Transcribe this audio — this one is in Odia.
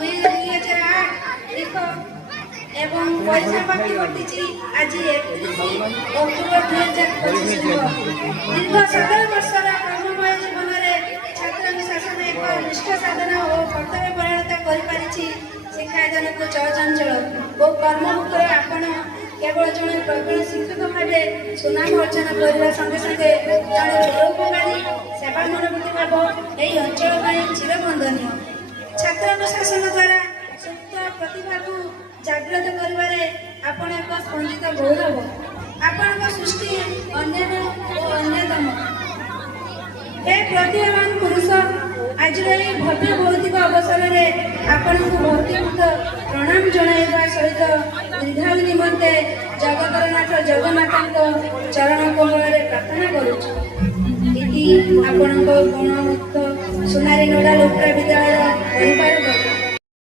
2008 ଏବଂ ପରୀକ୍ଷା ବାକି ଘଟିଛି ଆଜି 31 ଅକ୍ଟୋବର 2025। ଦୀର୍ଘ 17 ବର୍ଷର କର୍ମମୟ ଜୀବନରେ ଛାତ୍ରଙ୍କ ଶାସନ ଏକ ନିଷ୍ଠ ସାଧନା ଓ କର୍ତ୍ତବ୍ୟ ପରିଣତ କରିପାରିଛି। ଶିକ୍ଷାଦାନକୁ ଚଳଚଞ୍ଚଳ ଓ କର୍ମମୁଖର ଆପଣ କେବଳ ଜଣେ ପ୍ରବୀଣ ଶିକ୍ଷକ ଭାବେ ସୁନାମ ଅର୍ଜନ କରିବା ସଙ୍ଗେ ସଙ୍ଗେ ଜଣେ ପରୋପକାରୀ ସେବା ମନୋବୃତ୍ତି ଭାବ ଏହି ଅଞ୍ଚଳ ପାଇଁ ଚିରବନ୍ଦନୀୟ। ଛାତ୍ରଙ୍କ ଶାସନ ଦ୍ୱାରା ସୁପ୍ତ ପ୍ରତିଭାକୁ ଜାଗ୍ରତ କରିବାରେ ଆପଣ ଏକ ସ୍ପନ୍ଦିତ ଗୌରବ। ଆପଣଙ୍କ ସୃଷ୍ଟି ଅନ୍ୟାନ୍ୟ ଓ ଅନ୍ୟତମ। हे प्रतिभावान पुरुष, ଆଜିର ଏହି ଭବ୍ୟ ଭୌତିକ ଅବସରରେ ଆପଣଙ୍କୁ ଭକ୍ତିମୁକ୍ତ ପ୍ରଣାମ ଜଣାଇବା ସହିତ ଦୀର୍ଘାୟୁ ନିମନ୍ତେ ଜଗତର ନାଥ ଜଗନ୍ନାଥଙ୍କ ଚରଣ କମଳରେ ପ୍ରାର୍ଥନା କରୁଛୁ। ଇତି ଆପଣଙ୍କ ଗୁଣମୁକ୍ତ ସୁନାରୀ ନୋଡାଲ ଉଚ୍ଚ ବିଦ୍ୟାଳୟର ପରିବାର